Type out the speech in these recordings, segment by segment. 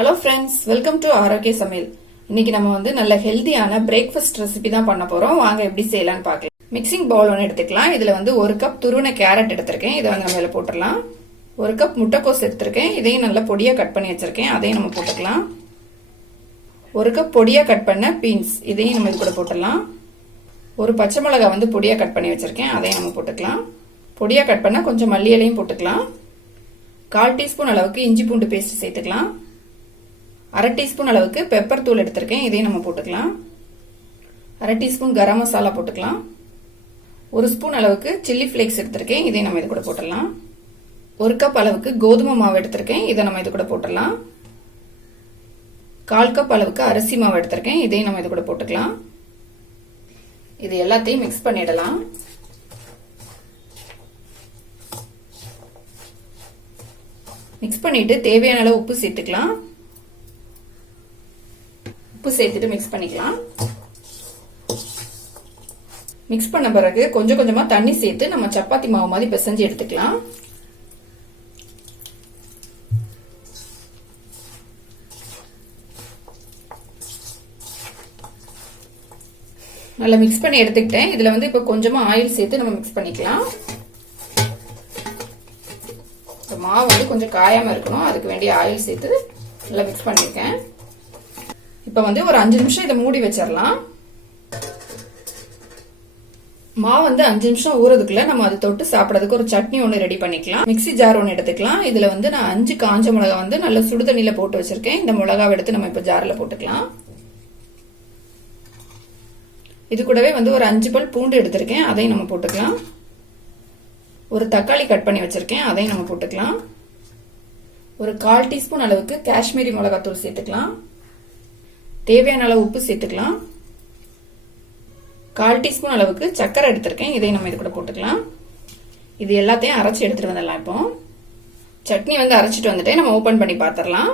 Hello friends welcome to ஆரோக்கிய சமையல் இன்னைக்கு நம்ம வந்து நல்ல ஹெல்தியான பிரேக்ஃபாஸ்ட் ரெசிபி தான் பண்ண போறோம். வாங்க எப்படி செய்யலாம்னு பார்க்கலாம். மிக்சிங் பவுல் ஒன்று எடுத்துக்கலாம். இதுல வந்து ஒரு கப் துருவன கேரட் எடுத்திருக்கேன். இதை வந்து நம்ம இதில் போட்டுடலாம். ஒரு கப் முட்டைக்கோஸ் எடுத்திருக்கேன். இதையும் நல்லா பொடியா கட் பண்ணி வச்சிருக்கேன். அதையும் நம்ம போட்டுக்கலாம். ஒரு கப் பொடியா கட் பண்ண பீன்ஸ் இதையும் நம்ம இது கூட போட்டுடலாம். ஒரு பச்சை மிளகாய் வந்து பொடியா கட் பண்ணி வச்சிருக்கேன். அதையும் நம்ம போட்டுக்கலாம். பொடியா கட் பண்ண கொஞ்சம் மல்லி இலையும் போட்டுக்கலாம். கால் டீஸ்பூன் அளவுக்கு இஞ்சி பூண்டு பேஸ்ட் சேர்த்துக்கலாம். அரை டீஸ்பூன் அளவுக்கு பெப்பர் தூள் எடுத்திருக்கேன். இதையும் நம்ம போட்டுக்கலாம். அரை டீஸ்பூன் கரம் மசாலா போட்டுக்கலாம். ஒரு ஸ்பூன் அளவுக்கு சில்லி ஃப்ளேக்ஸ் எடுத்திருக்கேன். இதையும் நம்ம இது கூட போட்டுடலாம். ஒரு கப் அளவுக்கு கோதுமை மாவு எடுத்திருக்கேன். இதை நம்ம இது கூட போட்டுடலாம். கால் கப் அளவுக்கு அரிசி மாவு எடுத்திருக்கேன். இதையும் நம்ம இது கூட போட்டுக்கலாம். இது எல்லாத்தையும் மிக்ஸ் பண்ணிடலாம். மிக்ஸ் பண்ணிட்டு தேவையான அளவு உப்பு சேர்த்துக்கலாம். உப்பு சேர்த்துட்டு மிக்ஸ் பண்ணிக்கலாம். மிக்ஸ் பண்ண பிறகு கொஞ்சம் கொஞ்சமா தண்ணி சேர்த்து நம்ம சப்பாத்தி மாவு மாதிரி பிசைஞ்சு எடுத்துக்கலாம். நல்லா மிக்ஸ் பண்ணி எடுத்துக்கிட்டேன். இதுல வந்து இப்ப கொஞ்சமா ஆயில் சேர்த்து நம்ம மிக்ஸ் பண்ணிக்கலாம். மாவு வந்து கொஞ்சம் காயாம இருக்கணும். அதுக்கு வேண்டிய ஆயில் சேர்த்து நல்லா மிக்ஸ் பண்ணிருக்கேன். இப்போ வந்து ஒரு அஞ்சு நிமிஷம் இதை மூடி வச்சிடலாம் மாவு வந்து அஞ்சு நிமிஷம் ஊறதுக்குள்ள நம்ம அதை தொட்டு சாப்பிடறதுக்கு ஒரு சட்னி ஒன்று ரெடி பண்ணிக்கலாம். மிக்சி ஜார் ஒன்று எடுத்துக்கலாம். இதில் வந்து நான் அஞ்சு காஞ்ச மிளகா வந்து நல்ல சுடு தண்ணியில் போட்டு வச்சிருக்கேன். இந்த மிளகாவை எடுத்து நம்ம இப்போ ஜாரில் போட்டுக்கலாம். இது கூடவே வந்து ஒரு அஞ்சு பல் பூண்டு எடுத்திருக்கேன். அதையும் நம்ம போட்டுக்கலாம். ஒரு தக்காளி கட் பண்ணி வச்சிருக்கேன். அதையும் நம்ம போட்டுக்கலாம். ஒரு கால் டீஸ்பூன் அளவுக்கு காஷ்மீரி மிளகாத்தூள் சேர்த்துக்கலாம். தேவையான அளவு உப்பு சேர்த்துக்கலாம். கால் டீஸ்பூன் அளவுக்கு சக்கரை எடுத்திருக்கேன். இதையும் நம்ம இது கூட போட்டுக்கலாம். இது எல்லாத்தையும் அரைச்சி எடுத்துட்டு வந்துடலாம் இப்போ. சட்னி வந்து அரைச்சிட்டு வந்துட்டேன். நம்ம ஓப்பன் பண்ணி பார்த்துடலாம்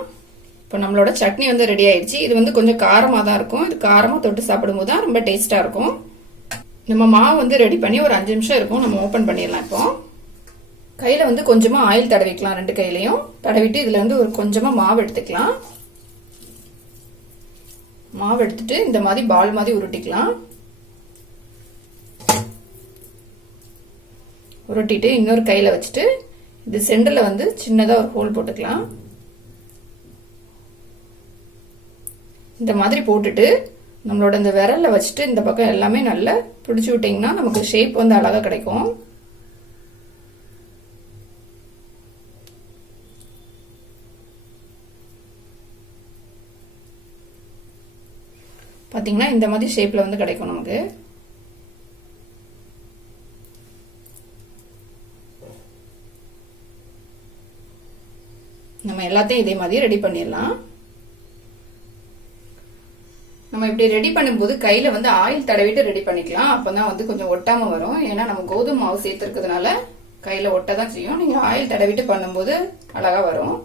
இப்போ நம்மளோட சட்னி வந்து ரெடி ஆயிடுச்சு. இது வந்து கொஞ்சம் காரமாக தான் இருக்கும். இது காரமாக தொட்டு சாப்பிடும்போது தான் ரொம்ப டேஸ்டாக இருக்கும். நம்ம மாவு வந்து ரெடி பண்ணி ஒரு அஞ்சு நிமிஷம் இருக்கும். நம்ம ஓப்பன் பண்ணிடலாம் இப்போ. கையில் வந்து கொஞ்சமாக ஆயில் தடவிக்கலாம். ரெண்டு கையிலையும். தடவிட்டு இதில் வந்து ஒரு கொஞ்சமாக மாவு எடுத்துக்கலாம். மாவு எடுத்துட்டு இந்த மாதிரி பால் மாதிரி உருட்டிக்கலாம். உருட்டிட்டு இன்னொரு கையில் வச்சுட்டு இது சென்டரில் வந்து சின்னதாக ஒரு ஹோல் போட்டுக்கலாம். இந்த மாதிரி போட்டுட்டு நம்மளோட இந்த விரல்ல வச்சுட்டு இந்த பக்கம் எல்லாமே நல்லா பிடிச்சி விட்டிங்கன்னா நமக்கு ஷேப் வந்து அழகாக கிடைக்கும். பார்த்தீங்கன்னா இந்த மாதிரி ஷேப்பில் வந்து கிடைக்கும் நமக்கு. நம்ம எல்லாத்தையும் இதே மாதிரி ரெடி பண்ணிடலாம். நம்ம இப்படி ரெடி பண்ணும்போது கையில வந்து ஆயில் தடவிட்டு ரெடி பண்ணிக்கலாம். அப்பதான் வந்து கொஞ்சம் ஒட்டாம வரும். ஏன்னா நம்ம கோதுமை மாவு சேர்த்துருக்கிறதுனால கையில ஒட்ட தான் செய்யும். நீங்க ஆயில் தடவிட்டு பண்ணும்போது அழகா வரும்.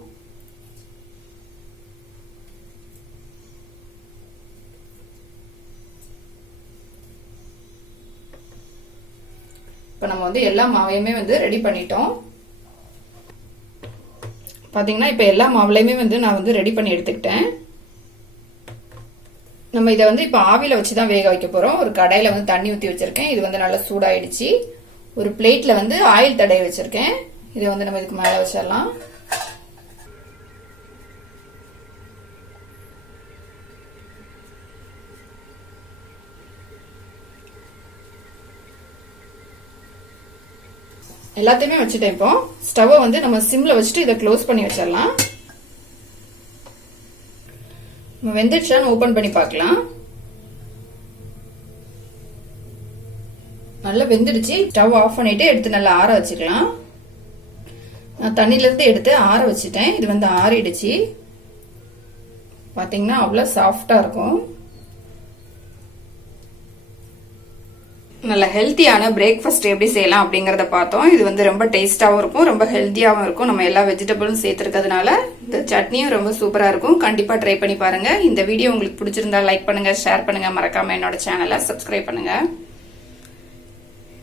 இப்போ நம்ம வந்து எல்லா மாவையுமே வந்து ரெடி பண்ணிட்டோம். பார்த்தீங்கன்னா இப்போ எல்லா மாவுலையுமே வந்து நான் வந்து ரெடி பண்ணி எடுத்துக்கிட்டேன். நம்ம இதை வந்து இப்போ ஆவியில் வச்சு தான் வேக வைக்க போகிறோம் ஒரு கடையில் வந்து தண்ணி ஊற்றி வச்சுருக்கேன். இது வந்து நல்லா சூடாயிடுச்சு. ஒரு பிளேட்டில் வந்து ஆயில் தடைய வச்சுருக்கேன். இதை வந்து நம்ம இதுக்கு மேலே வச்சிடலாம். எல்லாத்தையுமே வச்சுட்டேன் இப்போ. ஸ்டவ்வை வந்து நம்ம சிம்ல வச்சுட்டு இதை க்ளோஸ் பண்ணி வச்சிடலாம். நம்ம வெந்துடுச்சான்னு ஓபன் பண்ணி பார்க்கலாம். நல்லா வெந்துடுச்சு. ஸ்டவ் ஆஃப் பண்ணிட்டு எடுத்து நல்லா ஆற வச்சுக்கலாம். நான் தண்ணியில இருந்து எடுத்து ஆற வச்சுட்டேன். இது வந்து ஆறிடுச்சு. பாத்தீங்கன்னா அவ்வளவு சாஃப்டா இருக்கும். நல்ல ஹெல்த்தியான பிரேக்ஃபாஸ்ட் எப்படி செய்யலாம் அப்படிங்கறத பார்த்தோம். இது வந்து ரொம்ப டேஸ்டாகவும் இருக்கும் ரொம்ப ஹெல்த்தியாகவும் இருக்கும். நம்ம எல்லா வெஜிடபிளும் சேர்த்துருக்கிறதுனால இந்த சட்னியும் ரொம்ப சூப்பராக இருக்கும். கண்டிப்பாக ட்ரை பண்ணி பாருங்க. இந்த வீடியோ உங்களுக்கு பிடிச்சிருந்தா லைக் பண்ணுங்க ஷேர் பண்ணுங்க. மறக்காம என்னோட சேனலை சப்ஸ்கிரைப் பண்ணுங்க.